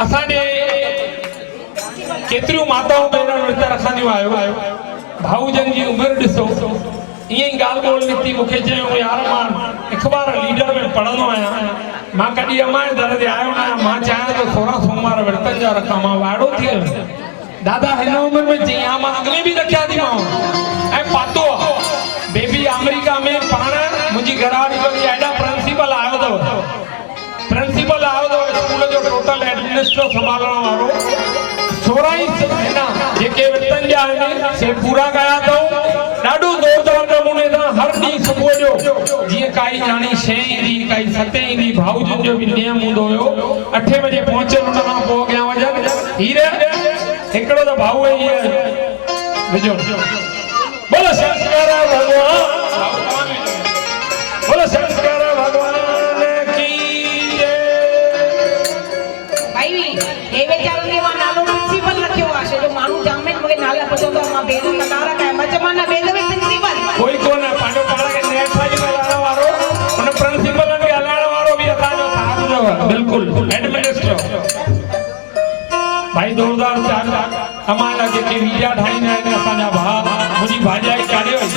असांजे केतिरियूं माताऊं भेनरूं हिते रखंदियूं आहियो भाऊजन जी उमिरि ॾिसो ईअं ई ॻाल्हि ॿोल निकिती मूंखे चयो यार मां अख़बार लीडर में पढ़ंदो आहियां मां कॾहिं अम्मा जे दर ते आयो न आहियां मां चाहियां थो 16 सोमवार विर्तनि जा रखां मां वाइड़ो थी वियो दादा हिन उमिरि में चई हा मां अॻ में बि रखिया थी मां ऐं पातो आहे बेबी अमेरिका में पाण मुंहिंजी घरवारी जो एॾा प्रिंसिपल आयो अथव स्कूल जो टोटल एडमिनिस्ट्रेटर संभालण वारो 16 महीना जेके विर्तनि जा आहिनि से पूरा कया अथऊं ॾाढो ज़ोरदार नमूने सां हर ॾींहुं सुबुह जो जीअं काई ॼाणी 6 ईंदी काई 7 ईंदी भाऊजन जो बि नियम हूंदो हुयो 8 बजे पहुचनि हुन खां पोइ अॻियां वञनि हीरे हिकिड़ो त भाऊ ई विझो बोलो शंकर भगवान बोलो शंकर भगवान की जय भाई हे वेचारो ने मां नालो प्रिंसिपल रखियो आहे छो जो माण्हू जाम में मूंखे नाला पतो अथव मां बेदो कतार का मजमाना बेदो में प्रिंसिपल कोई कोन पंहिंजो पाण खे नेट सां ॻाल्हाइण वारो हुन प्रिंसिपल खे ॻाल्हाइण वारो बि असांजो साथ अथव बिल्कुलु एडमिनिस्ट्रेटर भाई जोरदार चार अमाना जेके वीडिया ठाहींदा आहिनि असांजा भाउ मुंहिंजी भाॼाई काॾे वई